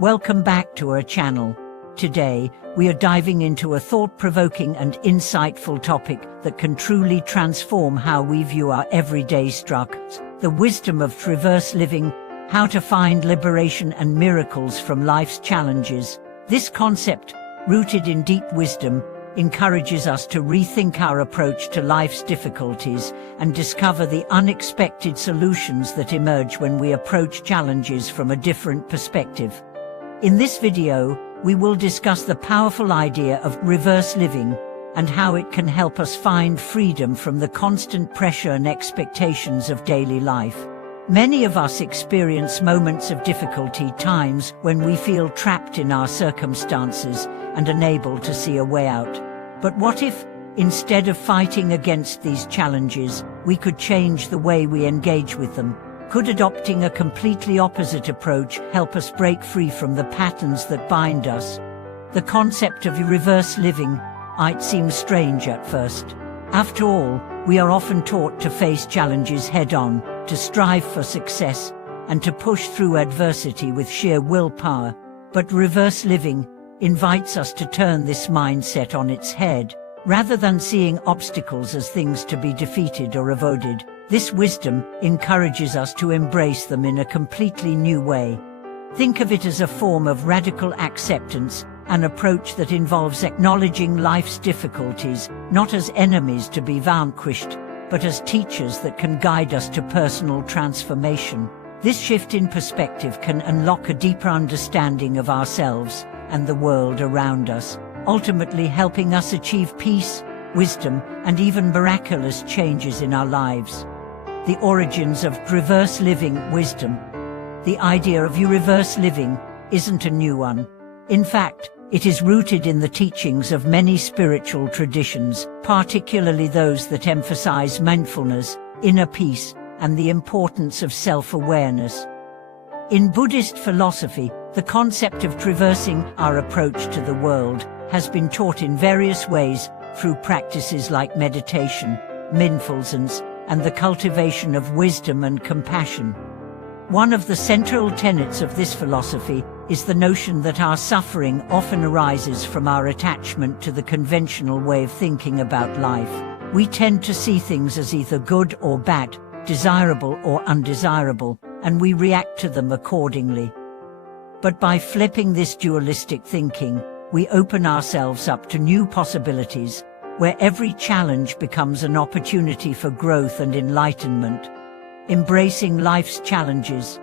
Welcome back to our channel. Today, we are diving into a thought-provoking and insightful topic that can truly transform how we view our everyday struggles. The wisdom of reverse living, how to find liberation and miracles from life's challenges. This concept, rooted in deep wisdom, encourages us to rethink our approach to life's difficulties and discover the unexpected solutions that emerge when we approach challenges from a different perspective. In this video, we will discuss the powerful idea of reverse living and how it can help us find freedom from the constant pressure and expectations of daily life. Many of us experience moments of difficulty, times when we feel trapped in our circumstances and unable to see a way out. But what if, instead of fighting against these challenges, we could change the way we engage with them? Could adopting a completely opposite approach help us break free from the patterns that bind us? The concept of reverse living might seem strange at first. After all, we are often taught to face challenges head-on, to strive for success, and to push through adversity with sheer willpower. But reverse living invites us to turn this mindset on its head. Rather than seeing obstacles as things to be defeated or avoided, this wisdom encourages us to embrace them in a completely new way. Think of it as a form of radical acceptance, an approach that involves acknowledging life's difficulties, not as enemies to be vanquished, but as teachers that can guide us to personal transformation. This shift in perspective can unlock a deeper understanding of ourselves and the world around us, ultimately helping us achieve peace, wisdom, and even miraculous changes in our lives. The origins of reverse living wisdom. The idea of reverse living isn't a new one. In fact, it is rooted in the teachings of many spiritual traditions, particularly those that emphasize mindfulness, inner peace, and the importance of self-awareness. In Buddhist philosophy, the concept of traversing our approach to the world has been taught in various ways through practices like meditation, mindfulness, and the cultivation of wisdom and compassion. One of the central tenets of this philosophy is the notion that our suffering often arises from our attachment to the conventional way of thinking about life. We tend to see things as either good or bad, desirable or undesirable, and we react to them accordingly. But by flipping this dualistic thinking, we open ourselves up to new possibilities, where every challenge becomes an opportunity for growth and enlightenment. Embracing life's challenges.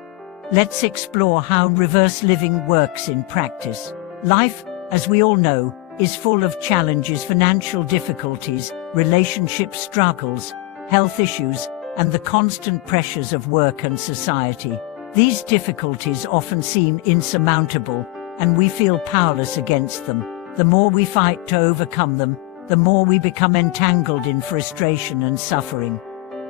Let's explore how reverse living works in practice. Life, as we all know, is full of challenges, financial difficulties, relationship struggles, health issues, and the constant pressures of work and society. These difficulties often seem insurmountable, and we feel powerless against them. The more we fight to overcome them, the more we become entangled in frustration and suffering.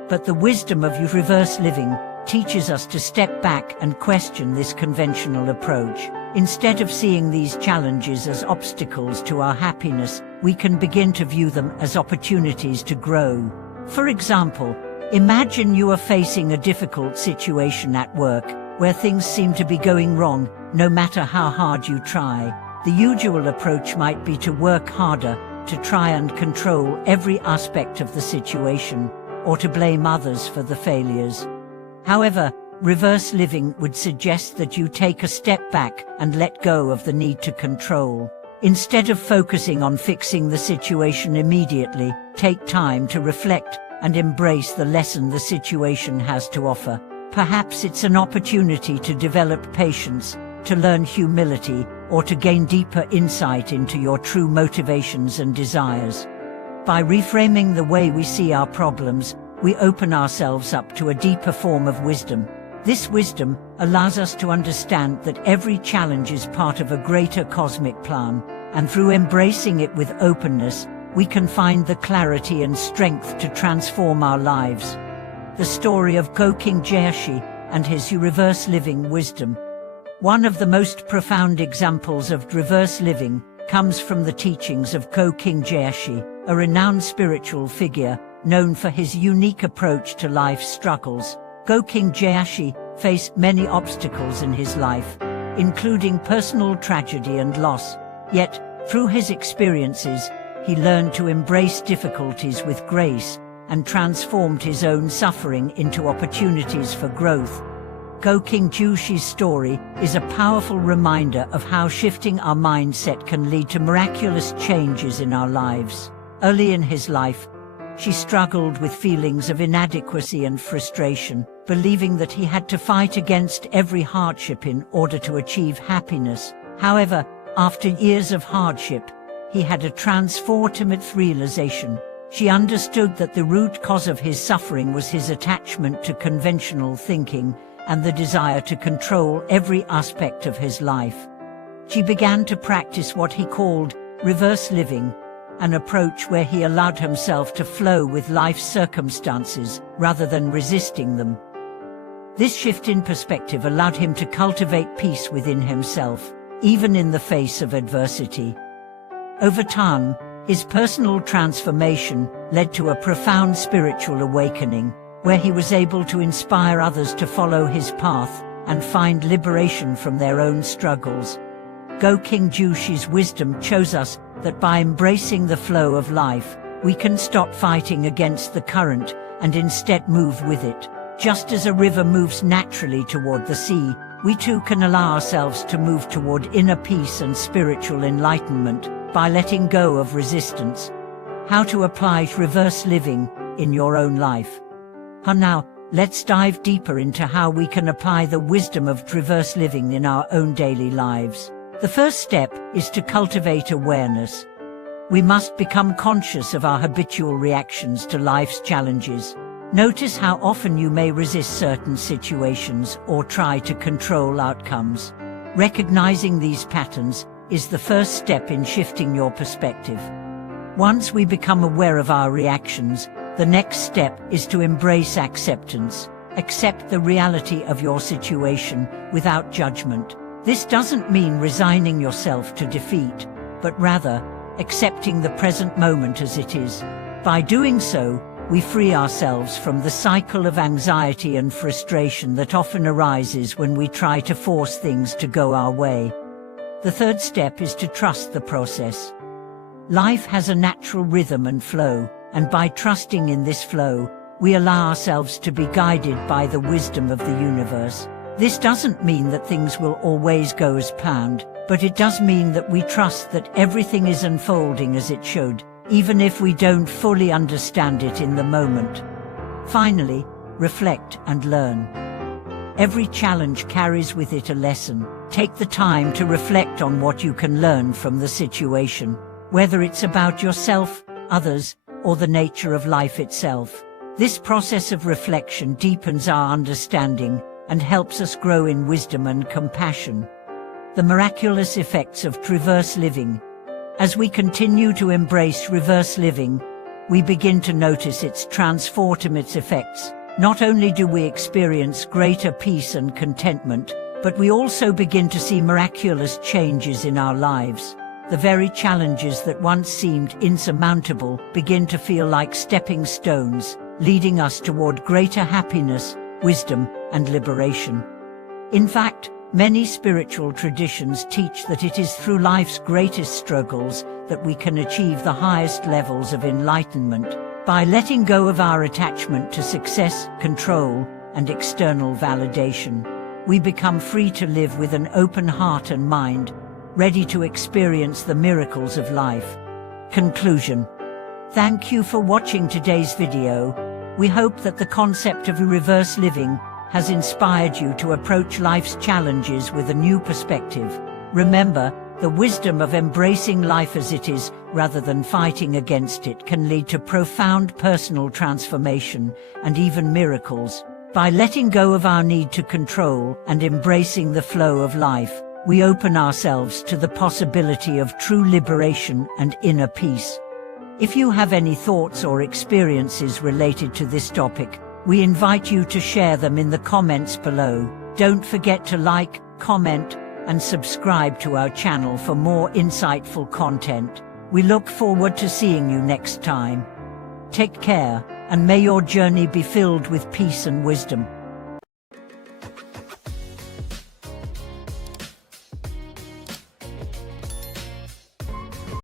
But the wisdom of reverse living teaches us to step back and question this conventional approach. Instead of seeing these challenges as obstacles to our happiness, we can begin to view them as opportunities to grow. For example, imagine you are facing a difficult situation at work, where things seem to be going wrong, no matter how hard you try. The usual approach might be to work harder, to try and control every aspect of the situation, or to blame others for the failures. However, reverse living would suggest that you take a step back and let go of the need to control. Instead of focusing on fixing the situation immediately, take time to reflect and embrace the lesson the situation has to offer. Perhaps it's an opportunity to develop patience, to learn humility, or to gain deeper insight into your true motivations and desires. By reframing the way we see our problems, we open ourselves up to a deeper form of wisdom. This wisdom allows us to understand that every challenge is part of a greater cosmic plan, and through embracing it with openness, we can find the clarity and strength to transform our lives. The story of Gokeng Gyatso and his reverse living wisdom. One of the most profound examples of reverse living comes from the teachings of Gokeng Gyatso, a renowned spiritual figure known for his unique approach to life's struggles. Gokeng Gyatso faced many obstacles in his life, including personal tragedy and loss. Yet, through his experiences, he learned to embrace difficulties with grace and transformed his own suffering into opportunities for growth. Gokeng Joshi's story is a powerful reminder of how shifting our mindset can lead to miraculous changes in our lives. Early in his life, she struggled with feelings of inadequacy and frustration, believing that he had to fight against every hardship in order to achieve happiness. However, after years of hardship, he had a transformative realization. She understood that the root cause of his suffering was his attachment to conventional thinking and the desire to control every aspect of his life. She began to practice what he called reverse living, an approach where he allowed himself to flow with life's circumstances rather than resisting them. This shift in perspective allowed him to cultivate peace within himself, even in the face of adversity. Over time, his personal transformation led to a profound spiritual awakening, where he was able to inspire others to follow his path and find liberation from their own struggles. Gokeng Joshi's wisdom shows us that by embracing the flow of life, we can stop fighting against the current and instead move with it. Just as a river moves naturally toward the sea, we too can allow ourselves to move toward inner peace and spiritual enlightenment by letting go of resistance. How to apply reverse living in your own life. And now, let's dive deeper into how we can apply the wisdom of reverse living in our own daily lives. The first step is to cultivate awareness. We must become conscious of our habitual reactions to life's challenges. Notice how often you may resist certain situations or try to control outcomes. Recognizing these patterns is the first step in shifting your perspective. Once we become aware of our reactions, the next step is to embrace acceptance. Accept the reality of your situation without judgment. This doesn't mean resigning yourself to defeat, but rather accepting the present moment as it is. By doing so, we free ourselves from the cycle of anxiety and frustration that often arises when we try to force things to go our way. The third step is to trust the process. Life has a natural rhythm and flow, and by trusting in this flow, we allow ourselves to be guided by the wisdom of the universe. This doesn't mean that things will always go as planned, but it does mean that we trust that everything is unfolding as it should, even if we don't fully understand it in the moment. Finally, reflect and learn. Every challenge carries with it a lesson. Take the time to reflect on what you can learn from the situation, whether it's about yourself, others, or the nature of life itself. This process of reflection deepens our understanding and helps us grow in wisdom and compassion. The miraculous effects of reverse living. As we continue to embrace reverse living, we begin to notice its transformative effects. Not only do we experience greater peace and contentment, but we also begin to see miraculous changes in our lives. The very challenges that once seemed insurmountable begin to feel like stepping stones, leading us toward greater happiness, wisdom, and liberation. In fact, many spiritual traditions teach that it is through life's greatest struggles that we can achieve the highest levels of enlightenment. By letting go of our attachment to success, control, and external validation, we become free to live with an open heart and mind, ready to experience the miracles of life. Conclusion. Thank you for watching today's video. We hope that the concept of reverse living has inspired you to approach life's challenges with a new perspective. Remember, the wisdom of embracing life as it is, rather than fighting against it, can lead to profound personal transformation and even miracles. By letting go of our need to control and embracing the flow of life, we open ourselves to the possibility of true liberation and inner peace. If you have any thoughts or experiences related to this topic, we invite you to share them in the comments below. Don't forget to like, comment, and subscribe to our channel for more insightful content. We look forward to seeing you next time. Take care, and may your journey be filled with peace and wisdom.